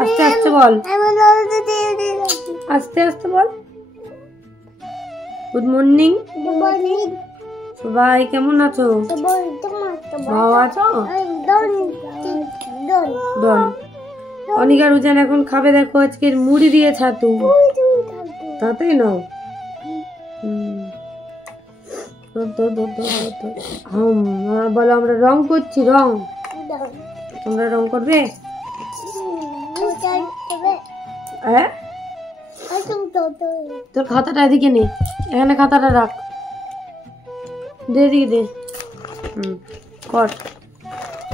আস্তে আস্তে বল, আস্তে আস্তে বল। গুড মর্নিং সবাই, কেমন আছো? ভালো আছো? ডন অনিকা রুজান এখন খাবে, দেখো আজকের মুড়ি দিয়ে ছাতু। তাতেই নাও। বলো আমরা রং করছি। রং তোমরা রং করবে? হ্যাঁ, তোর খাতাটা এদিকে নে, এখানে খাতাটা রাখ, দে দিকে দে। কর,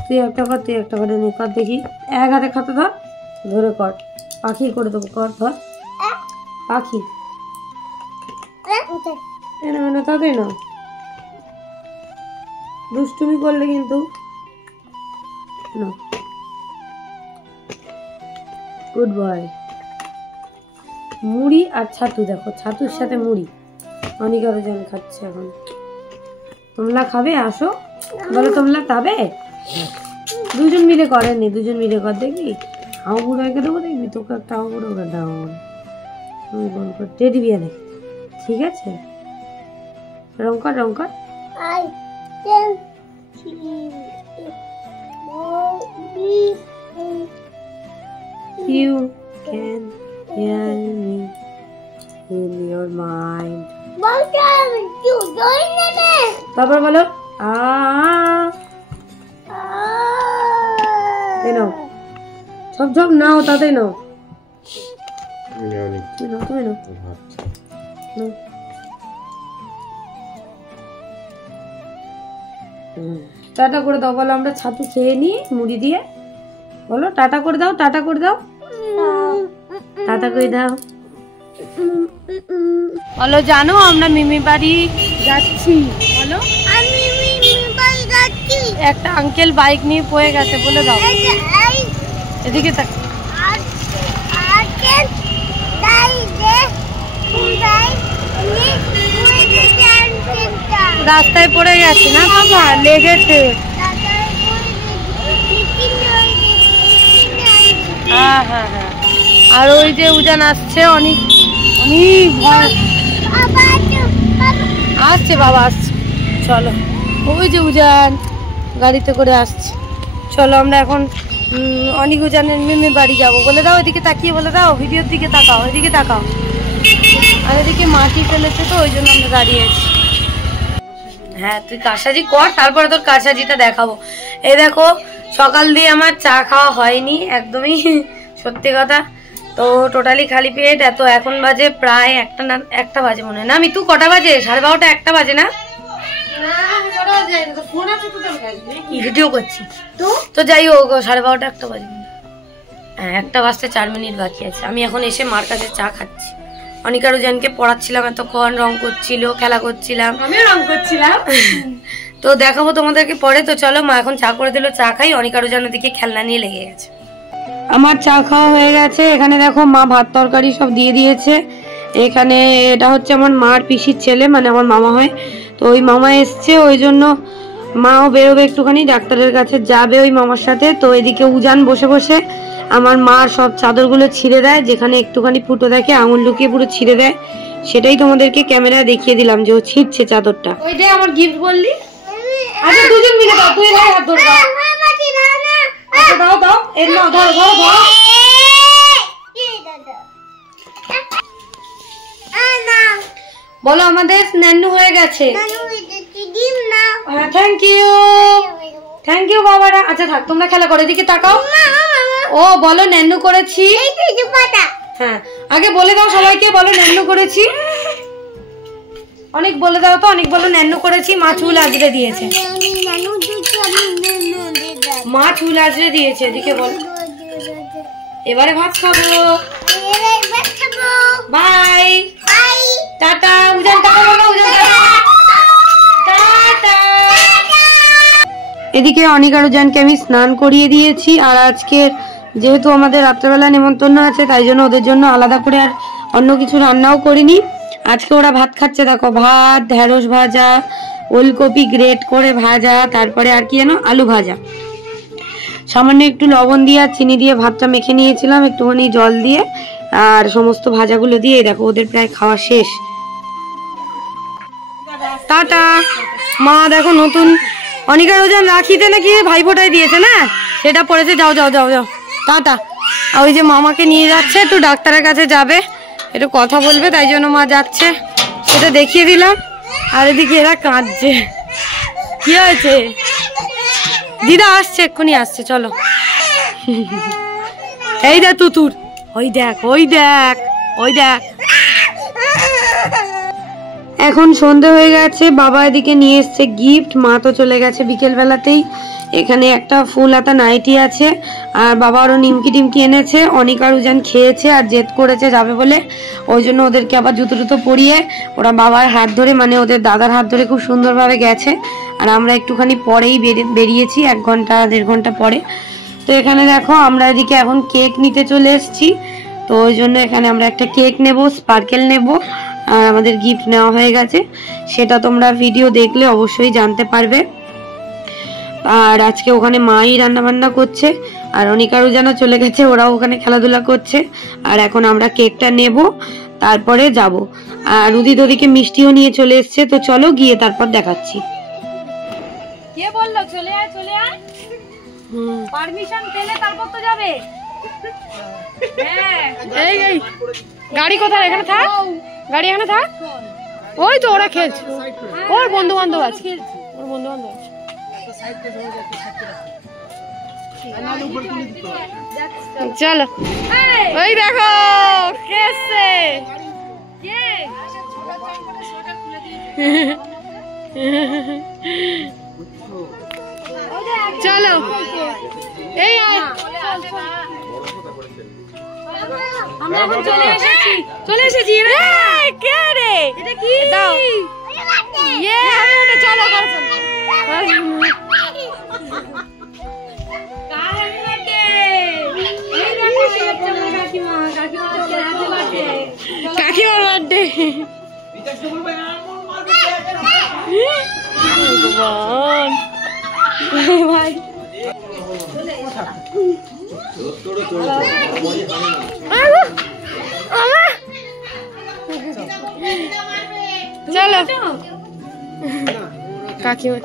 তুই একটা কর, তুই একটা করে নে, কর দেখি। এক হাতে খাতা ধর, ধরে কর, পাখি করে দেবো। কর, ধর পাখি। তাতে না, দুষ্টুমি করলে কিন্তু না। Good boy. মুড়ি আর ছাতু, দেখো ছাতুর সাথে মুড়ি অনিকা রুজান খাচ্ছে এখন। তোমরা খাবে? আসো, বলো তোমরা খাবে? দুজন মিলে করেনি, দুজন মিলে কর দেখবি। হাও বুড়ো এঁকে দেবো, দেখবি তোকে একটা হাও বুড়ো দাও। টেডি বিয়ারে, ঠিক আছে? রং কর, রং কর। You can hear me in your mind. তারপর বলো নাও, সব সব নাও, তাতে নাও। টাটা করে দাও, বলো আমরা ছাতু খেয়ে নিই মুড়ি দিয়ে। বলো টাটা করে দাও, টাটা করে দাও, টাটা করে দাও। বলো জানো আমরা মিমি বাড়ি যাচ্ছি। বলো আমি মিমি বাড়ি যাচ্ছি। একটা আঙ্কেল বাইক নিয়ে পড়ে গেছে, বলে দাও। এদিকে তাক। রাস্তায় পড়ে গেছে না বাবা, লেগেছে। হ্যাঁ হ্যাঁ হ্যাঁ। আর ওই যে উজান আসছে, অনেক অনেক ভয় আসছে বাবা, আসছে। চলো, ওই যে উজান গাড়িতে করে আসছে। চলো আমরা এখন অনেক উজানের মিমি বাড়ি যাবো। বলে দাও, এদিকে তাকিয়ে বলে দাও, ভিডিওর দিকে তাকাও, এদিকে তাকাও। আর এদিকে মাটি ফেলেছে তো, ওই জন্য আমরা দাঁড়িয়ে আছি। হ্যাঁ তুই কারসাজি কর, তারপরে তোর কারসাজিটা দেখাবো। এই দেখো সকাল দিয়ে আমার চা খাওয়া হয়নি একদমই, সত্যি কথা। তো টোটালি খালি পেট। এত এখন বাজে প্রায় একটা বাজে মনে হয় না। আমি তুই কটা বাজে? 12:30 একটা বাজে না? ভিডিও করছি তো যাই হোক, 12:30 একটা বাজে। হ্যাঁ, একটা বাজতে 4 মিনিট বাকি আছে। আমি এখন এসে মার কাছে চা খাচ্ছি। অনিকা রুজানকে পড়াচ্ছিলাম এতক্ষণ, রং করছিল, খেলা করছিলাম, আমিও রং করছিলাম। তো দেখাবো তোমাদেরকে পরে। তো চলো, মা এখন চা করে দিল, চা খাই। অনিকা রুজান ওদিকে খেলনা নিয়ে লেগে গেছে। আমার চা খাওয়া হয়ে গেছে। এখানে দেখো মা ভাত তরকারি সব দিয়ে দিয়েছে। এখানে এটা হচ্ছে আমার মার পিসির ছেলে, মানে আমার মামা হয়। তো ওই মামা এসছে, ওই জন্য মাও বেরোবে একটুখানি, ডাক্তারের কাছে যাবে ওই মামার সাথে। তো এদিকে উজান বসে বসে আমার মার সব চাদরগুলো ছিঁড়ে দেয়, যেখানে একটুখানি ফুটো দেখে আঙুল লুকিয়ে পুরো ছিঁড়ে দেয়। সেটাই তোমাদেরকে ক্যামেরা দেখিয়ে দিলাম যে ও ছিঁড়ছে চাদরটা। ওইটাই আমার গিফট বললি। আচ্ছা দুজন মিলে দাও, তুই হাত ধরে দাও। আচ্ছা দাও দাও, এর নাও, ধরো ধরো ধরো। বলো আমাদের নান্নু হয়ে গেছে। হ্যাঁ থ্যাংক ইউ, থ্যাংক ইউ বাবারা। আচ্ছা থাক, তোমরা খেলা করো, এদিকে তাকাও। ও বলো নান্নু করেছি। হ্যাঁ আগে বলে দাও সবাইকে, বলো নান্নু করেছি। অনেক বলে দাও তো, অনেক বলো নান্নু করেছি। মা চুল আজরে দিয়েছে, মা চুল আজরে দিয়েছে। এদিকে বল, এবারে ভাত খাবো। By tata. উজান টাটা বলো, উজান টাটা। এদিকে অনিকা রুজানকে আমি স্নান করিয়ে দিয়েছি। আর আজকের যেহেতু আমাদের রাত্রেবেলা নেমন্তন্ন আছে, তাই জন্য ওদের জন্য আলাদা করে আর অন্য কিছু রান্নাও করিনি। আজকে ওরা ভাত খাচ্ছে, দেখো ভাত, ঢেঁড়স ভাজা, ওলকপি গ্রেট করে ভাজা, তারপরে আর কি যেন আলু ভাজা। সামান্য একটু লবণ দিয়ে আর চিনি দিয়ে ভাতটা মেখে নিয়েছিলাম, একটুখানি জল দিয়ে আর সমস্ত ভাজাগুলো দিয়ে। দেখো ওদের প্রায় খাওয়া শেষ। টাটা। মা দেখো নতুন অনিকার ওজন রাখিতে নাকি ভাইফোঁটায় দিয়েছে না, সেটা পড়েছে। যাও যাও যাও যাও, টাটা। আর ওই যে মামাকে নিয়ে যাচ্ছে, একটু ডাক্তারের কাছে যাবে, একটু কথা বলবে, তাই জন্য মা যাচ্ছে, সেটা দেখিয়ে দিলাম। আর এদিকে এরা কাঁদছে। কি হয়েছে? দিদা আসছে, এক্ষুনি আসছে, চলো। এই দেখ তুতুর, ওই দেখ ওই দেখ ওই দেখ। এখন সন্ধে হয়ে গেছে, বাবা এদিকে নিয়ে এসছে গিফট, মা তো চলে গেছে বিকেল বেলাতেই। এখানে একটা ফুল হাতা নাইটি আছে, আর বাবা আরও নিমকি টিমকি এনেছে। অনিকা রুজান খেয়েছে আর জেদ করেছে যাবে বলে, ওই জন্য ওদেরকে আবার জুতো টুতো পরিয়ে ওরা বাবার হাত ধরে, মানে ওদের দাদার হাত ধরে খুব সুন্দরভাবে গেছে। আর আমরা একটুখানি পরেই বেরিয়েছি, 1 ঘন্টা 1.5 ঘন্টা পরে। তো এখানে দেখো আমরা এদিকে এখন কেক নিতে চলে এসেছি, তো ওই জন্য এখানে আমরা একটা কেক নেব, স্পার্কেল নেব, আর আমাদের গিফট নেওয়া হয়ে গেছে, সেটা তোমরা ভিডিও দেখলে অবশ্যই জানতে পারবে। আর আজকে ওখানে মাই রান্না বান্না করছে, আর অনিকারও যেন চলে গেছে, ওরাও ওখানে খেলাধুলা করছে। আর এখন আমরা কেকটা নেব, তারপরে যাব। আর উদিত ওদিকে মিষ্টিও নিয়ে চলে এসছে, তো চলো গিয়ে তারপর দেখাচ্ছি। কে বললো চলে আয় চলে আয়? পারমিশন পেলে তারপর তো যাবে। এই এই গাড়ি কোথায়? এখানে থাক, গাড়ি এখানে থাক। ওই তো ওরা খেলছে, ওর বন্ধু বান্ধব আছে, ওর বন্ধু বান্ধব আছে। চলো, ওই দেখো কে এসছে। চলো, এই আমরা এখন চলে এসেছি। কে রে? এটা কি? দাও। ইয়ে আমি চলো কার হ্যাপি বার্থডে? এই দেখো কাকিমা, কাকিমা আজকে হ্যাপি বার্থডে। কাকিমার বার্থডে। ভগবান ভাই, চলো কাকিমা।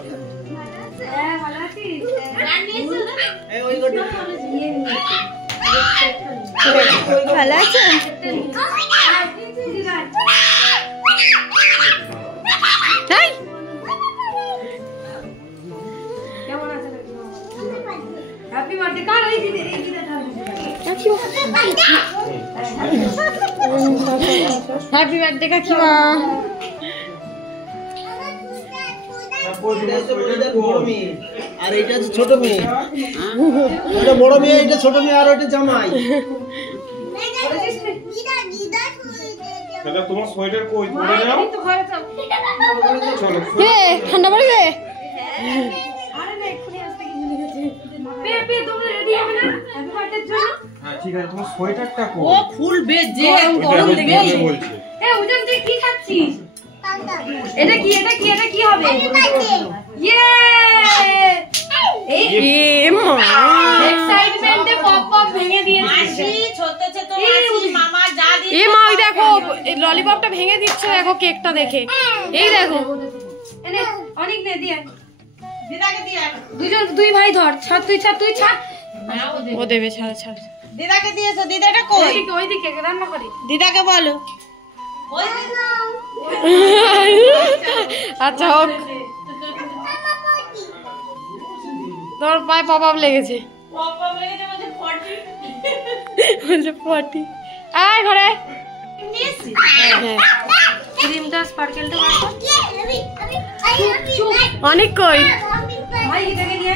ভালো আছে? হ্যাপি বার্থডে কার? এই দিদি, এই দিদি হ্যাপি বার্থডে কাকিমা। আর এটা হচ্ছে ছোট মেয়ে, এটা বড় মেয়ে, এটা ছোট মেয়ে, আর ওটা জামাই। তোমার সোয়েটার কই? পরে নাও। চলো কে ঠান্ডা পড়ে গে? আরে না এক্ষুনি আসতে কি ভুলে গেছে। পেপে তোমরা রেডি হবে না হ্যাপি বার্থডের জন্য? হ্যাঁ ঠিক আছে, তোমার সোয়েটারটা কই? ও ফুল বেজে গরম লেগেছে। এ উজান তুই কি খাচ্ছিস? এটা কি এটা কি এটা কি হবে? ইয়ে এই মা এক্সাইটমেন্টে পপ পপ ভেঙে দিয়েছে। মাসি ছোট ছোট মাসি মামা যা দিয়েছে। এ মা ওই দেখো ললিপপটা ভেঙে দিচ্ছে, দেখো কেকটা দেখে। এই দেখো এনে অনেক নে দিয়ে দিদাকে দিয়ে দুজন দুই ভাই ধর, ছাড় তুই ছাড় তুই ছাড়। ও দেবে, ছাড় ছাড়। দিদাকে দিয়েছো, দিদাটা কই? ওইদিকে ওইদিকে রান্না করে দিদাকে বলো। আচ্ছা হোক, তোর পায়ে পপ আপ লেগেছে। বলছে পটি। আয় ঘরে। ক্রিমটা স্পার্কেলটা অনেক কই ভাই এটাকে নিয়ে,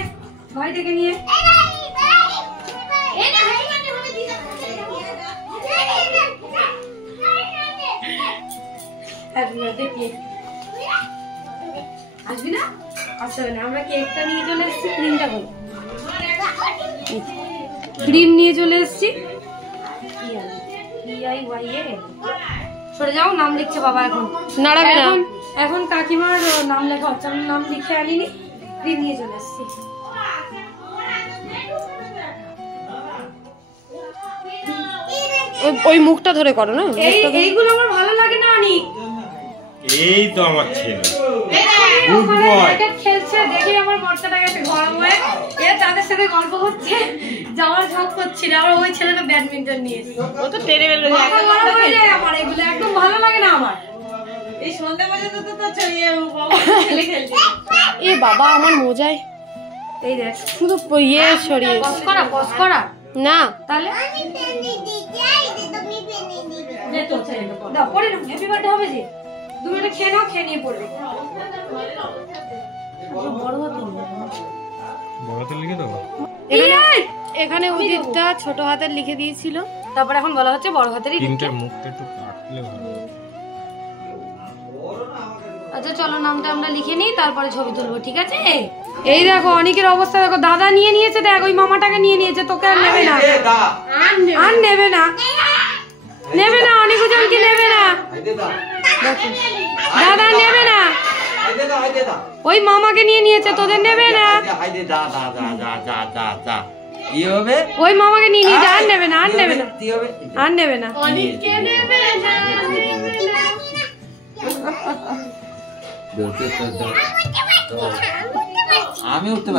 ভাই থেকে নিয়ে আসবি না? আসতে হবে না, আমরা কেকটা নিয়ে চলে এসেছি। ক্রিমটা বলো, ক্রিম নিয়ে চলে এসেছি। সরে যাও, নাম লিখছে বাবা এখন। নাড়াবে না। এখন কাকিমার নাম লেখা হচ্ছে, আমি নাম লিখে আনিনি, ক্রিম নিয়ে চলে এসেছি। ওই মুখটা ধরে করো না। এইগুলো আমার ভালো লাগে না অনেক। এই তো আমার ছেলে গুড বয় খেলছে দেখি আমার মরচাটা গেছে গরম হয়ে তাদের সাথে গল্প করছে যাওয়ার ঝক করছি না। আমার ওই ছেলেটা ব্যাডমিন্টন নিয়েছে, ও তো টেনে বের হয়ে যায়। আমার এগুলো একদম ভালো লাগে না। আমার এই সন্ধ্যা পর্যন্ত তো চড়িয়ে খেলে খেলছে। এ বাবা আমার মোজায় এই দেখ শুধু ইয়ে সরিয়ে পস করা না তাহলে দাও পরে না। হ্যাপি বার্থডে হবে যে তুমি এটা খেয়ে নাও, খেয়ে নিয়ে পড়বে। এখানে উদিতটা ছোট হাতের লিখে দিয়েছিল, তারপর এখন বলা হচ্ছে বড় হাতেরই। তিনটার মুখটা একটু কাটলে ভালো। আচ্ছা চলো নামটা আমরা লিখে নিই, তারপরে ছবি তুলবো, ঠিক আছে? এই দেখো অনেকের অবস্থা দেখো, দাদা নিয়ে নিয়েছে, দেখ ওই মামাটাকে নিয়ে নিয়েছে, তোকে আর নেবে না, আর নেবে না, নেবে না, অনেক জনকে নেবে না, দাদা নেবে না, ওই মামাকে নিয়ে নিয়েছে, তোদের নেবে না, ওই মামাকে নিয়ে নিয়েছে, আর নেবে না, আর নেবে না, আর নেবে না,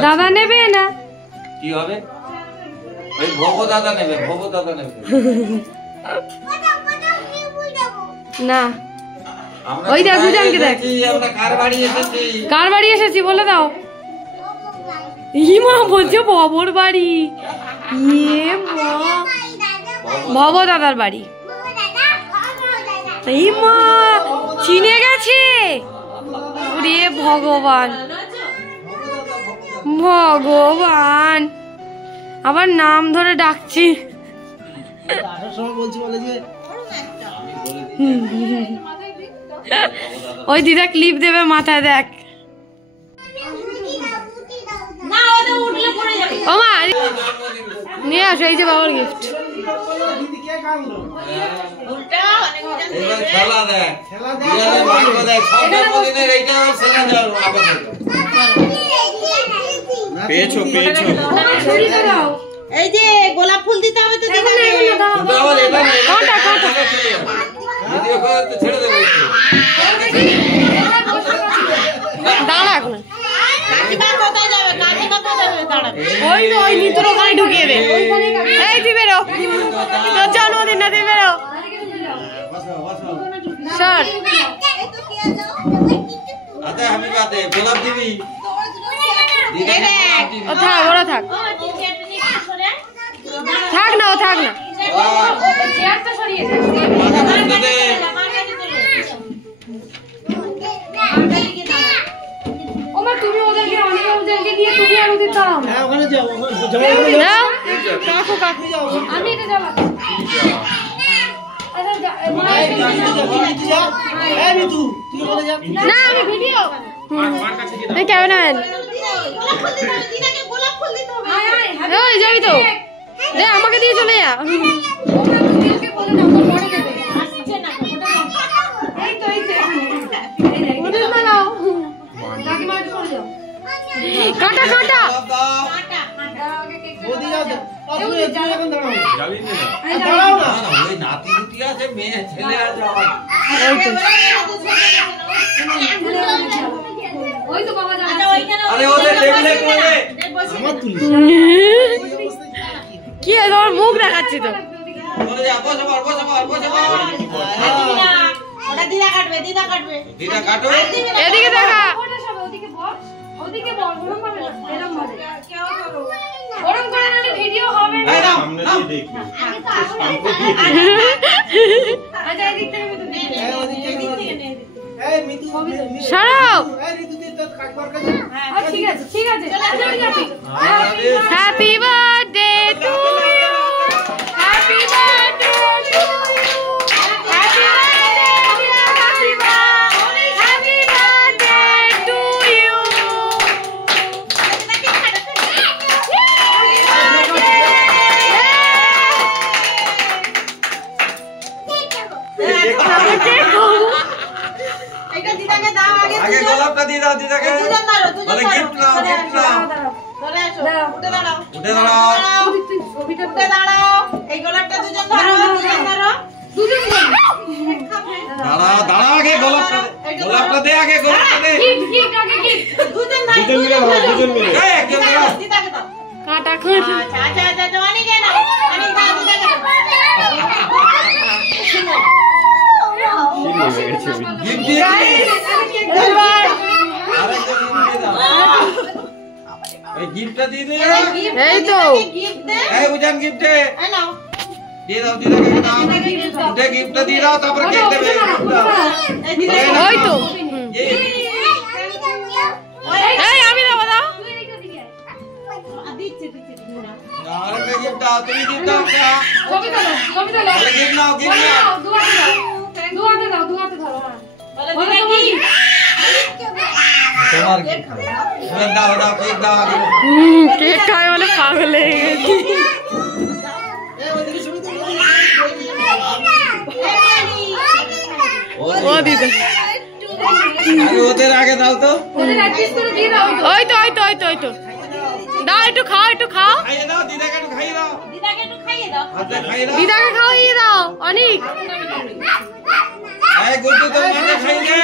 দাদা নেবে না, কি হবে? ওই ভোগ দাদা নেবে, ভোগ দাদা নেবে না। ওই দেখ দুজনকে দেখ, আমরা কার বাড়ি এসেছি, কার বাড়ি এসেছি বলে দাও। ইমা বলছে ভবর বাড়ি, ইয়ে মা ভব দাদার বাড়ি। ইমা চিনে গেছে, ওরে ভগবান ভগবান, আবার নাম ধরে ডাকছি। ওই দিদা ক্লিপ দেবে মাথায়, দেখ ও মা নিয়ে আসো, এই যে বাবার গিফট। খেলা দেখ, পেয়েছো পেয়েছো। এই যে গোলাপ ফুল দিতে হবে তো, ছেড়ে দেবো দাঁড়া এখন, কাকিমা কোথায় যাবে, কাকিমা কোথায় যাবে, দাঁড়াবে। ওই তো ওই নিতুর ওখানে ঢুকিয়ে দে। এই তুই বেরো, তোর জন্মদিন না, তুই বেরো সর। আচ্ছা আমি বাদে গোলাপ দিবি, ও থাক, ওরা থাক, থাক না, ও থাক না, তুমি ওদেরকে অনেক ওদেরকে দিয়ে তুমি আর ওদের দাও, ওখানে যাও, দাও, কাকু কাকু আমি এটা যাবো। না আমি ভিডিও ক্যামেরাম্যান, গোলাপ ফুল দিতে হবে। ওই যাবি তো, দে আমাকে দিয়ে চলে যা। কাটা কাটা নাতি দুটি আছে, মেয়ে ছেলে আছে, ওই তো বাবা যাবে। আরে ওদের দেখলে করে কি তোমার মুখ দেখাচ্ছি তো, ওটা দিদা কাটবে, দিদা কাটবে, দিদা কাটো, এদিকে দেখা, ওদিকে বল, ওদিকে বল, গরম হবে না, এরকম ভাবে গরম করে নালে ভিডিও হবে না। সামনে দিয়ে দেখবি। আচ্ছা এদিক থেকে আমি তো দেখি। সরাও। ঠিক আছে ঠিক আছে, happy birthday to you, happy birthday to you, happy birthday, happy birthday to you. এটা দিদাকে দাও, আগে আগে গোলাপটা দিয়ে দাও দিদাকে, দুজন ধরো, দুজন বলে ধরো। গিফট নাও, গিফট নাও, চলে আসো, উঠে দাঁড়াও, উঠে দাঁড়াও, উঠে দাঁড়াও, এই গোলাপটা দুজন ধরো, দুজন ধরো। দুজন মিলে দাও, দুজন মিলে। একজন দাও। দিদাকে দাও। কাটা আচ্ছা আচ্ছা আচ্ছা অনেক দাও, অনেক দাও, দিদাকে দাও। গিফট দিয়ে দিই। আরেকজন দিয়ে দাও। এই গিফটটা দিয়ে দে। এই তো গিফট দে। এই উজান গিফট দে। এই নাও। দিয়ে দাও, দিদাকে দাও। দে গিফটটা দিয়ে দাও, তারপরে কেক দেবে। এই দিদা ওই তো এই এই আমি দেবো দাও দিচ্ছে দিচ্ছে দিদা। আরেকটা গিফট দাও, তুমি গিফট দাও একটা। ছবি তোলো, ছবি তোলো। আরে গিফট নাও, গিফট নাও। দু হাতে দাও, দু হাতে দাও, দু হাতে ধরো। বলো দিদা কি? তোমার গিফট দাও, দাও কেক দাও আগে। কেক খায় বলে পাগল হয়ে গেছি ও দিদা আগে ওদের আগে দাও তো। ওদের অ্যাডজাস্ট করে দিয়ে দাও। ওই তো ওই তো ওই তো ওই তো দাও একটু খাও একটু খাও খাইয়ে দাও, দিদাকে একটু খাইয়ে দাও। দিদাকে একটু খাইয়ে দাও। হাতে খাইয়ে দাও। দিদাকে খাওয়াইয়ে দাও অনেক এই গুড্ডু তো মানে খাইয়ে দে।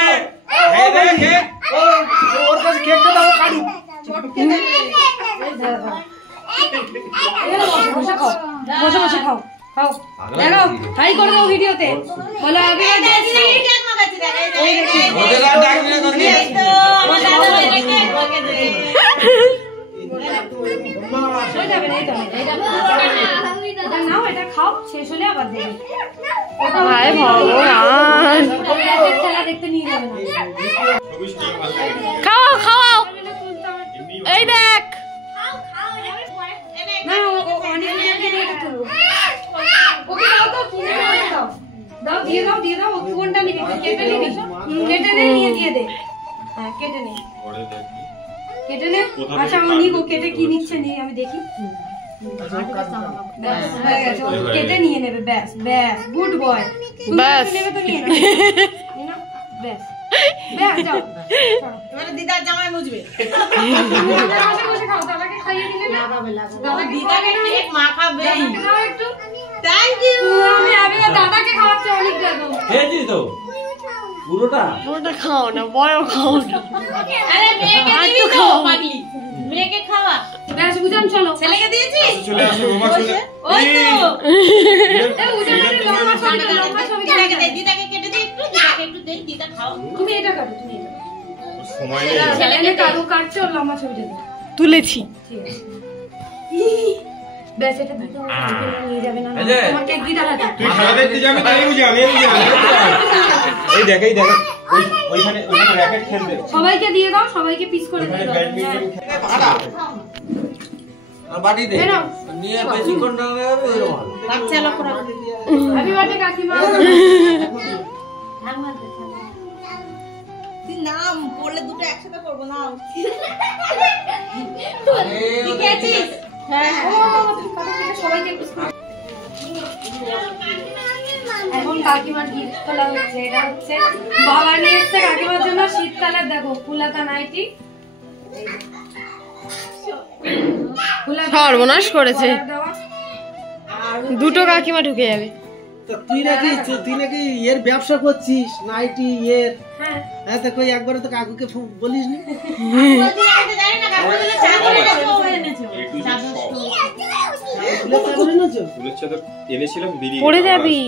খাইয়ে দে কেক। ওর কাছে কেকটা দাও কাটু। বসে খাও, বসে বসে খাও, খাও। দেখো, হাই করে দাও ভিডিওতে। বলো আগে কেক মাখাচ্ছি দেখা এই যে। ওদের আর ডাকবি না কোনদিন। এই তো আমার দাদা ভাইরা কেক মাখাচ্ছে। হয়ে যাবে না, এই তো, এটা নাও, এটা খাও, শেষ হলে আবার দেবে। হায় ভগবান খেলা দেখতে নিয়ে যাবে না। খাওয়াও খাওয়াও এই দেখ না, অনিয়নকে দিয়ে এটা তুলবো। ওকে দাও তো, কিনে দাও, দাও, দিয়ে দাও, দিয়ে দাও। ওকে কোনটা নিবি? কেটে নিবি? কেটে নে, নিয়ে দিয়ে দে। হ্যাঁ, কেটে নে, কেটে নে। আচ্ছা, আমি নিবো, কেটে কি নিচ্ছে নিয়ে আমি দেখি। ব্যাস, হয়ে গেছে, ও কেটে নিয়ে নেবে। ব্যাস ব্যাস, গুড বয়। ব্যাস। নেবে তো নিয়ে নাও। নিয়ে নাও, ব্যাস ব্যাস, যাও। এবারে দিদার জামাই মুজবে। বসে বসে খাও, দাদাকে খাইয়ে দিলে না? দাদাকে দিদাকে কেক মাখাবে। দাদাকে দাও একটু। Thank you. আমি দাদাকে খাওয়াচ্ছি, অনেক দেখো। খেয়েছিস তো পুরোটা? ওটা খাও না বড় খাও না আরে মেয়েকে আর দিবি তো তো খাও। পাগলি। মেয়েকে খাওয়া। ব্যাস, উজান চলো। ছেলেকে দিয়েছিস? চলে আসো বাবা চলে। ওই তো। এই উজানের লম্বা ছবি দাও, লম্বা ছবি দাও। দিদাকে দে, দিদাকে কেটে দে একটু, দিদাকে একটু দে, দিদা খাও। তুমি এটা কাটো, তুমি এটা সময় নেই। ছেলেকে কারো কাটছে, ওর লম্বা ছবিটা দাও। তুলেছি ঠিক আছে। ব্যাস, এটা দিতে হবে, নিয়ে যাবে না। এই যে। তোমার কেক দিতে হবে। তুই খেলা দেখতে যাবি তাই বুঝি আমি এই দেখ এই দেখ ওইখানে ওইখানে র‍্যাকেট খেলবে সবাইকে দিয়ে দাও, সবাইকে পিস করে ওইখানে দিয়ে দাও। ব্যাডমিন্টন ভাড়া আর বাটি দে। বেরো। নিয়ে বেশিক্ষণ না হবে ওরকম। বাচ্চা লোক রাখো। হ্যাপি বার্থডে কাকিমা। তুই নাম পড়লে দুটো একসাথে করবো না। আরে ঠিক আছে? হ্যাঁ, ও কাটো কেটে সবাইকে পিস করে। এখন কাকিমার গিফট খোলা হচ্ছে। এটা হচ্ছে বাবা নিয়ে এসছে কাকিমার জন্য শীতকালের, দেখো ফুলাতা নাইটি। সর্বনাশ করেছে দেওয়া। দুটো কাকিমা ঢুকে যাবে তা তুই নাকি এর ব্যবসা করছিস নাইটি এর। হ্যাঁ, হ্যাঁ তো কই একবারে তো কাকুকে বলিস নি? বলছি আমি জানি না কাকু বলে চাদর এনেছো এনেছো। ফুলের চাদর এনেছিলাম বেরিয়ে পড়ে যাবি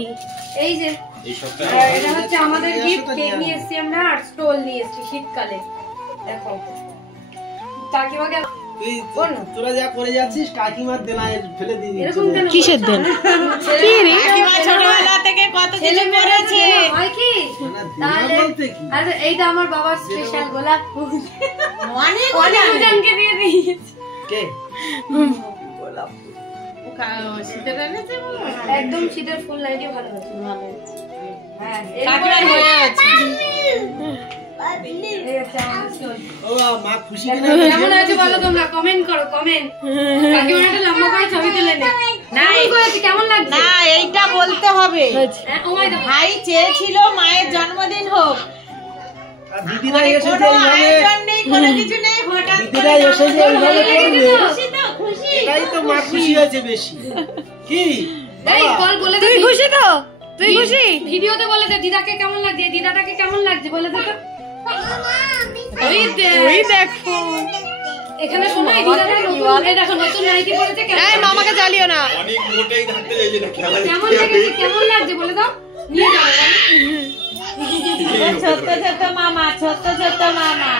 এই যে এই সপ্তাহে আর এটা হচ্ছে আমাদের গিফট। কেক নিয়ে এসেছি আমরা, আর স্টোল নিয়ে এসেছি শীতকালে। দেখো কাকিমাকে তুই বল না। তোরা যা করে যাচ্ছিস কাকিমার দেনায় ফেলে দিয়ে দিচ্ছিস। এরকম কেন? কিসের দেন কি রে কাকিমা ছোটবেলা থেকে কত কিছু করেছে। হয় কি? না, দেনা তাহলে বলতে কি? আর এইটা আমার বাবার স্পেশাল গোলাপ ফুল। অনেক অনেক উজানকে দিয়ে দিয়েছি। কে? শীতের এনেছে বলো? একদম শীতের ফুল নাইটি ভালো হয়েছে। হ্যাঁ, কাকিমার হয়ে আছে। এই হচ্ছে আমাদের স্টোল। ও বাবা, মা খুশি কিনা? কেমন হয়েছে বলো তোমরা, কমেন্ট করো, কমেন্ট। কাকিমার একটা লম্বা করে ছবি তুলে নে। না, কেমন করেছে, কেমন লাগছে? না এইটা বলতে হবে। হ্যাঁ, ও মাই গড। ভাই চেয়েছিল মায়ের জন্মদিন হোক। আর দিদিরা এসে যে কোনো এইভাবে আয়োজন নেই, কোনো কিছু নেই, হঠাৎ দিদিরা এসে যে এইভাবে করবে খুশি তো খুশি। এটাই তো মা খুশি হয়েছে বেশি। কি? এই বল, বলে দে। তুই খুশি তো তুই খুশি ভিডিওতে বলে দে দিদাকে কেমন লাগছে, দিদাটাকে কেমন লাগছে বলে দে তো। ওই দেখো এখানে শোনো এই দিদাটা নতুন এই দেখো নতুন নাইটি পরেছে এই মামাকে জ্বালিও না অনেক মোটেই থাকতে যাইছে না খেলা কেমন লাগছে বলে দাও নিয়ে যাও ছোট্ট ছোট্ট মামা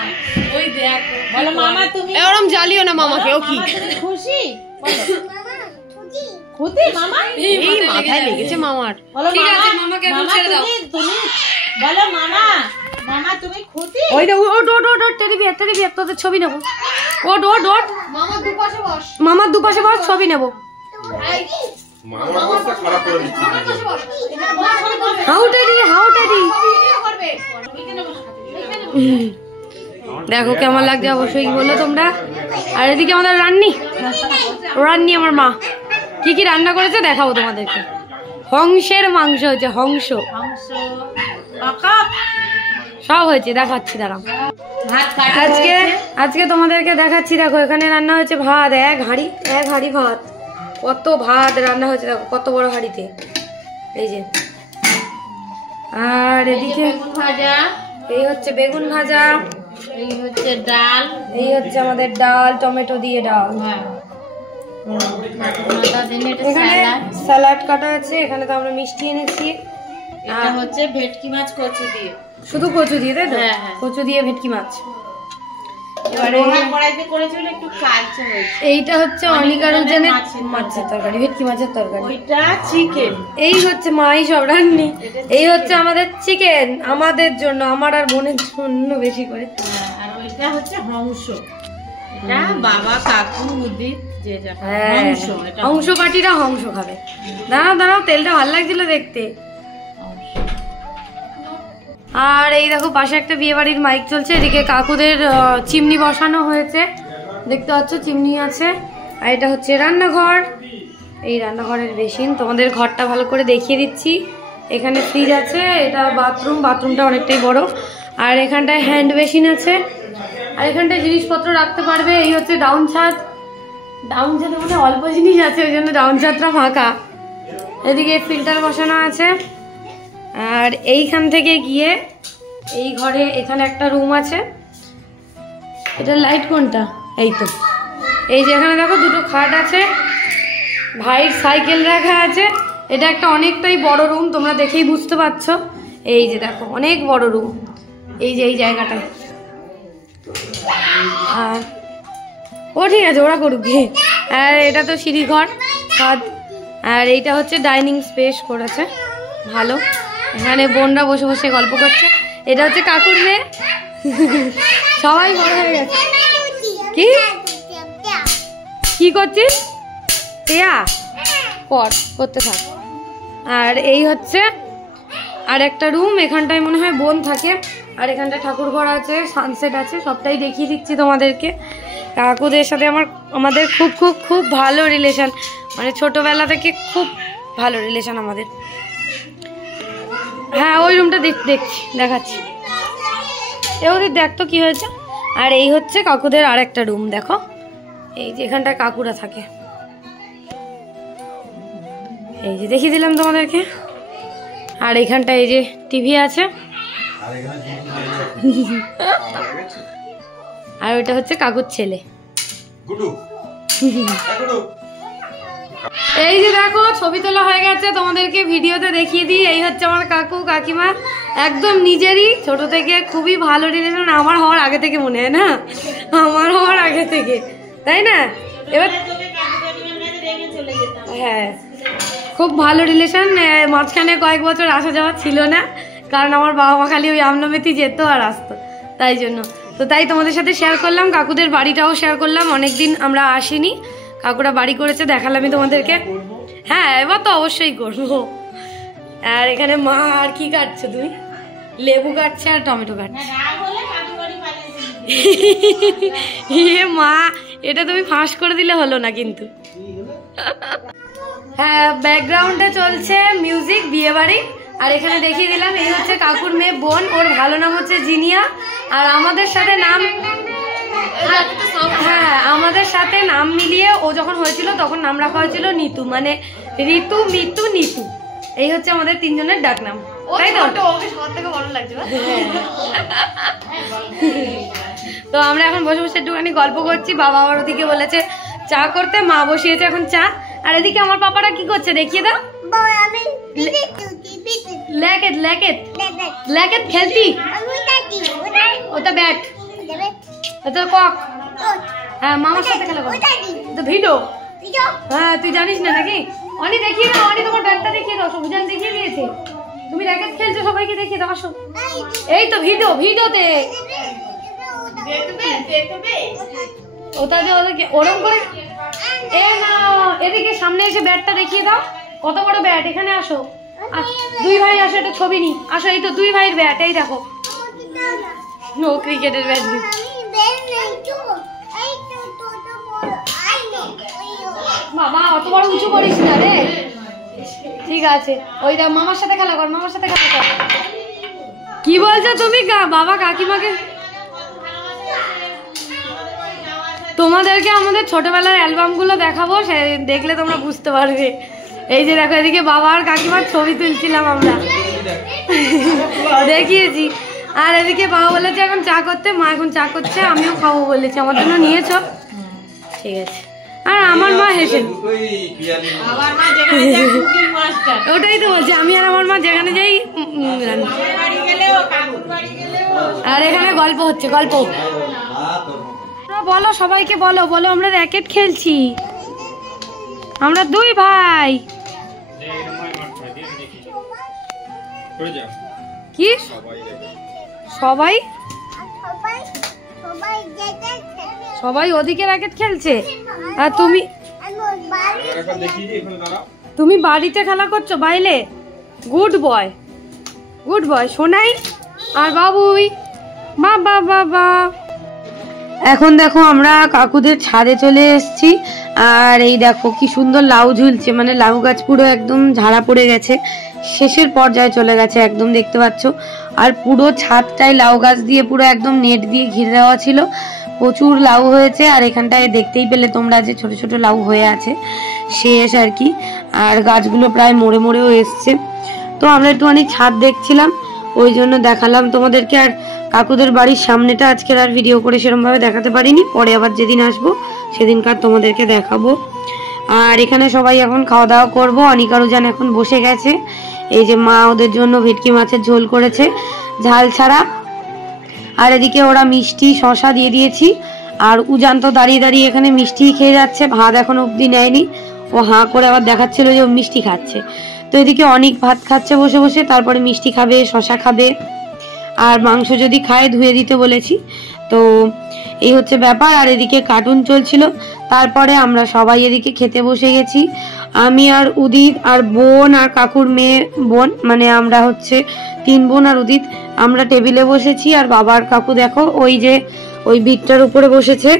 ওই দেখো বলো মামা তুমি এরকম জ্বালিও না মামাকে ও কি খুশি খুশি মামা এই মাথায় লেগেছে মামার বলো ঠিক আছে মামা মামাকে এখন মামা ছেড়ে দাও তুমি বলো মামা মামা তুমি খুশি ওই দেখো ও ডট টেডি বিয়ার তোদের ছবি নেব ও ডট মামার দুপাশে বস ছবি নেব মামার অবস্থা খারাপ করে দিচ্ছি হাউ টেডি দেখো কেমন লাগছে অবশ্যই বলো তোমরা। আর এদিকে আমাদের রান্নি আমার মা কি কি রান্না করেছে দেখাবো তোমাদেরকে। হংসের মাংস হয়েছে হংস সব হয়েছে দেখাচ্ছি দাঁড়াও। আজকে তোমাদেরকে দেখাচ্ছি দেখো এখানে রান্না হয়েছে ভাত এক হাঁড়ি ভাত। কত ভাত রান্না হয়েছে দেখো কত বড় হাঁড়িতে এই যে। আর এদিকে ভাজা এই হচ্ছে বেগুন ভাজা এই হচ্ছে ডাল এই হচ্ছে আমাদের ডাল টমেটো দিয়ে ডাল। এখানে স্যালাড কাটা আছে এখানে তো আমরা মিষ্টি এনেছি। এটা হচ্ছে ভেটকি মাছ কচু দিয়ে শুধু কচু দিয়ে তাই তো হ্যাঁ, হ্যাঁ। কচু দিয়ে ভেটকি মাছ। এবারে কড়াইতে করেছিল একটু কালচে হয়েছে। এইটা হচ্ছে অনিকারুজনের মাছের তরকারি ভেটকি মাছের তরকারি। ওইটা চিকেন এই হচ্ছে মাই সব রান্নি। এই হচ্ছে আমাদের চিকেন আমাদের জন্য আমার আর বোনের জন্য বেশি করে। আর ওইটা হচ্ছে হংস এটা বাবা কাকু উদিত যে যা হ্যাঁ হংস এটা হংস পাটিরা হংস খাবে। দাঁড়াও তেলটা ভালো লাগছিল দেখতে। আর এই দেখো পাশে একটা বিয়ে বাড়ির মাইক চলছে এদিকে কাকুদের চিমনি বসানো হয়েছে দেখতে পাচ্ছ চিমনি আছে। আর এটা হচ্ছে রান্নাঘর এই রান্নাঘরের বেসিন তোমাদের ঘরটা ভালো করে দেখিয়ে দিচ্ছি। এখানে ফ্রিজ আছে এটা বাথরুমটা অনেকটাই বড়। আর এখানটায় হ্যান্ড বেসিন আছে আর এখানটায় জিনিসপত্র রাখতে পারবে। এই হচ্ছে ডাউন ছাদে মানে অল্প জিনিস আছে ওই জন্য ডাউন ছাদটা ফাঁকা। এদিকে ফিল্টার বসানো আছে। আর এইখান থেকে গিয়ে এই ঘরে এখানে একটা রুম আছে। এটা লাইট কোনটা এই তো এই যে এখানে দেখো দুটো খাট আছে ভাইয়ের সাইকেল রাখা আছে। এটা একটা অনেকটাই বড় রুম তোমরা দেখেই বুঝতে পারছো। এই যে দেখো অনেক বড় রুম এই যে এই জায়গাটা। আর ও ঠিক আছে ওরা করুক গিয়ে। আর এটা তো সিঁড়ি ঘর ছাদ। আর এইটা হচ্ছে ডাইনিং স্পেস করেছে ভালো। এখানে বোনরা বসে বসে গল্প করছে। এটা হচ্ছে কাকুর মেয়ে সবাই বড় হয়ে গেছে। কি করছিস করতে থাক। আর এই হচ্ছে আর একটা রুম এখানটায় মনে হয় বোন থাকে। আর এখানটায় ঠাকুর ঘর আছে সানসেট আছে সবটাই দেখিয়ে দিচ্ছি তোমাদেরকে। কাকুদের সাথে আমাদের খুব খুব খুব ভালো রিলেশন মানে ছোটবেলা থেকে খুব ভালো রিলেশন আমাদের। হ্যাঁ ওই রুমটা দেখাচ্ছি ওদের দেখ তো কি হয়েছে। আর এই হচ্ছে কাকুদের আর একটা রুম দেখো এই যে এখানটায় কাকুরা থাকে এই যে দেখিয়ে দিলাম তোমাদেরকে। আর এইখানটা এই যে টিভি আছে। আর ওইটা হচ্ছে কাকুর ছেলে এই যে দেখো ছবি তোলা হয়ে গেছে তোমাদেরকে ভিডিওতে দেখিয়ে দিই। এই হচ্ছে আমার কাকু কাকিমা একদম নিজেরই ছোট থেকে খুবই ভালো রিলেশন। আমার হওয়ার আগে থেকে মনে হয় না আমার হওয়ার আগে থেকে তাই না। এবার হ্যাঁ খুব ভালো রিলেশন। মাঝখানে কয়েক বছর আসা যাওয়া ছিল না কারণ আমার বাবা মা খালি ওই আমনামেতি যেত আর আসতো তাই জন্য। তো তাই তোমাদের সাথে শেয়ার করলাম কাকুদের বাড়িটাও শেয়ার করলাম। অনেকদিন আমরা আসিনি কাকুরা বাড়ি করেছে দেখালামই তোমাদেরকে। হ্যাঁ এবার তো অবশ্যই করবো। আর এখানে মা আর কি কাটছো তুমি লেবু কাটছে আর টমেটো কাটছে। মা এটা তুমি ফাঁস করে দিলে হলো না কিন্তু। হ্যাঁ ব্যাকগ্রাউন্ডে চলছে মিউজিক বিয়ে বাড়ি। আর এখানে দেখিয়ে দিলাম এই হচ্ছে কাকুর মেয়ে বোন ওর ভালো নাম হচ্ছে জিনিয়া। আর আমাদের সাথে নাম হ্যাঁ আমাদের সাথে নাম মিলিয়ে ও যখন হয়েছিল তখন নাম রাখা হয়েছিল নিতু মানে ঋতু মিতু নিতু। এই হচ্ছে আমাদের তিনজনের ডাক নাম। তাই তো? ওকে সবার থেকে বড় লাগছে না? তো আমরা এখন বসে বসে একটুখানি গল্প করছি। বাবা আমার ওদিকে বলেছে চা করতে, মা বসিয়েছে এখন চা। আর এদিকে আমার পাপারা কি করছে দেখিয়ে দাও। ল্যাকেট ল্যাকেট ল্যাকেট খেলতি, ওটা ব্যাট, ওটা কক। হ্যাঁ মামার সাথে খেলা কর, তো ভিডিও। হ্যাঁ তুই জানিস না নাকি? অনি দেখিয়ে দাও, অনি তোমার ব্যাটটা দেখিয়ে দাও, সবুজান দেখিয়ে দিয়েছে। তুমি র্যাকেট খেলছো, সবাইকে দেখিয়ে দাও, আসো। এই তো ভিডিও, ভিডিওতে ওটা যে ওদেরকে ওরম করে এ না, এদিকে সামনে এসে ব্যাটটা দেখিয়ে দাও। কত বড় ব্যাট, এখানে আসো। দুই ভাই আসো, একটা ছবি নি, আসো। এই তো দুই ভাইয়ের ব্যাট, এই দেখো। নো ক্রিকেটের ব্যাট। বাবা অত বড় উঁচু করিস না রে। ঠিক আছে, ওই দেখ মামার সাথে খেলা কর, মামার সাথে খেলা কর। কি বলছো তুমি? বাবা কাকিমাকে, তোমাদেরকে আমাদের ছোটবেলার অ্যালবাম গুলো দেখাবো, সে দেখলে তোমরা বুঝতে পারবে। এই যে দেখো, এদিকে বাবা আর কাকিমার ছবি তুলছিলাম আমরা, দেখিয়েছি। আর এদিকে বাবা বলেছে এখন চা করতে, মা এখন চা করছে, আমিও খাবো বলেছি। আমার জন্য নিয়েছো? ঠিক আছে। আর আমার মা হেসে, ওটাই তো বলছে, আমি আর আমার মা যেখানে যাই। আর এখানে গল্প হচ্ছে, গল্প। বলো সবাইকে, বলো বলো আমরা র্যাকেট খেলছি, আমরা দুই ভাই। কি সবাই? সবাই ওদিকে র্যাকেট খেলছে, আর তুমি বাড়িতে খেলা করছো বাইরে। Good boy, good boy Sonai আর বাবুই। বাবা বাবা। এখন দেখো আমরা কাকুদের ছাদে চলে এসেছি। আর এই দেখো কি সুন্দর লাউ ঝুলছে, মানে লাউ গাছ পুরো একদম ঝাড়া পড়ে গেছে, শেষের পর্যায়ে চলে গেছে একদম, দেখতে পাচ্ছ। আর পুরো ছাদটাই লাউ গাছ দিয়ে পুরো একদম নেট দিয়ে ঘিরে দেওয়া ছিল। প্রচুর লাউ হয়েছে। আর এখানটায় দেখতেই পেলে তোমরা যে ছোট ছোট লাউ হয়ে আছে, শেষ আর কি। আর গাছগুলো প্রায় মরে মরেও এসছে। তো আমরা একটুখানি ছাদ দেখছিলাম, ওই জন্য দেখালাম তোমাদেরকে। আর কাকুদের বাড়ির সামনেটা আজকের আর ভিডিও করে সেরকমভাবে দেখাতে পারিনি, পরে আবার যেদিন আসবো সেদিনকার তোমাদেরকে দেখাবো। আর এখানে সবাই এখন খাওয়া দাওয়া করবো। অনিকারুজান এখন বসে গেছে। এই যে মা ওদের জন্য ভেটকি মাছের ঝোল করেছে, ঝাল ছাড়া। আর এদিকে ওরা মিষ্টি শশা দিয়ে দিয়েছি। আর উজান তো দাঁড়িয়ে দাঁড়িয়ে এখানে মিষ্টি খেয়ে যাচ্ছে, ভাত এখন অবধি নেয়নি। ও হাঁ করে আবার দেখাচ্ছিল যে ও মিষ্টি খাচ্ছে। তো এদিকে অনেক ভাত খাচ্ছে বসে বসে, তারপরে মিষ্টি খাবে, শশা খাবে। আর মাংস যদি খায় ধুয়ে দিতে বলেছি। তো এই হচ্ছে ব্যাপার। আর এদিকে কার্টুন চলছিল। তারপরে আমরা সবাই এদিকে খেতে বসে গেছি। আমি আর উদিত আর বোন আর কাকুর মেয়ে বোন, মানে আমরা হচ্ছে 3 বোন আর উদিত, আমরা টেবিলে বসেছি। আর বাবা আর কাকু দেখো ওই যে ওই বিটটার উপরে বসেছে।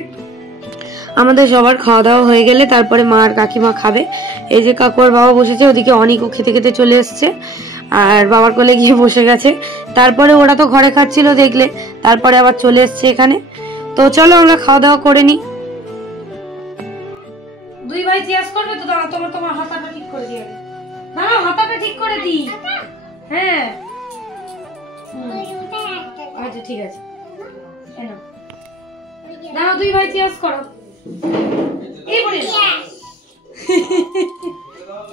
আমাদের সবার খাওয়া দাওয়া হয়ে গেলে তারপরে মা আর কাকিমা খাবে। এই যে কাকু আর বাবা বসেছে, ওদিকে অনেকও খেতে খেতে চলে এসছে আর বাবার কোলে গিয়ে বসে গেছে। তারপরে ওরা তো ঘরে খাচ্ছিল দেখলে, তারপরে আবার চলে এসছে এখানে। তো চলো আমরা খাওয়া দাওয়া করে নিই। দুই ভাই জিজ্ঞেস করবে তো, দাঁড়া তোমার হাতাটা ঠিক করে দিয়ে, দাঁড়াও হাতাটা ঠিক করে দিই। হ্যাঁ আচ্ছা ঠিক আছে, দাঁড়াও দুই ভাই জিজ্ঞেস করো।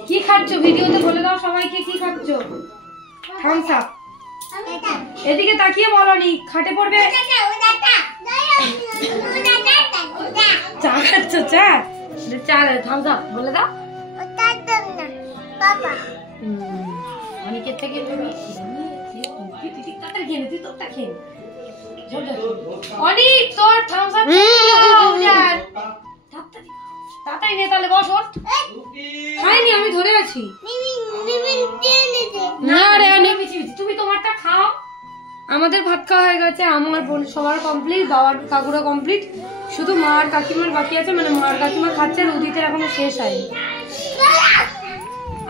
কি খাচ্ছ ভিডিওতে বলে দাও সবাইকে, কি খাচ্ছ? Thums Up. এদিকে তাকিয়ে বলনি, খাটে পড়বে। চা খাচ্ছ? চা চা থামস আপ বলে দাও। অনেকের থেকে তাড়াতাড়ি খেয়ে নে, তুই তোরটা খেয়ে নে। অনেক তোর থামস আপ তাড়াতাড়ি নে, তাহলে বস। খাইনি আমি, ধরে আছি। না রে তুমি তোমারটা খাও। আমাদের ভাত খাওয়া হয়ে গেছে, আমার বোন সবার কমপ্লিট, বাবার কাকুরা কমপ্লিট, শুধু মা আর কাকিমার বাকি আছে। মানে মা আর কাকিমা খাচ্ছে, উদিতের এখনো শেষ হয়নি।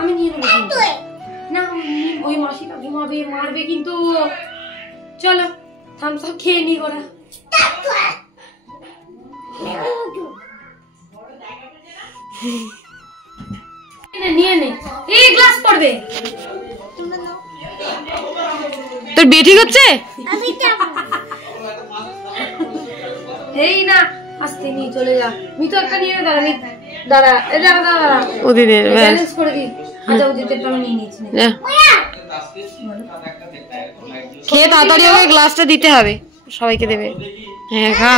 আমি নিয়ে নেবো না, ওই মাসিটা ঘুমাবে, মারবে কিন্তু। চলো থামস আপ খেয়ে নি ওরা। নিয়ে নে, এই গ্লাস পড়বে। তোর বিয়ে ঠিক হচ্ছে? এই না আস্তে নিয়ে চলে যা। মিতু একটা নিয়ে নে, দাঁড়া দাঁড়া এই দাঁড়া দাঁড়া ওদিনের ব্যালেন্স করে দি। আচ্ছা ওদিকটা আমি নিয়ে নিয়েছি। খেয়ে তাড়াতাড়ি ওকে গ্লাসটা দিতে হবে, সবাইকে দেবে। হ্যাঁ খা।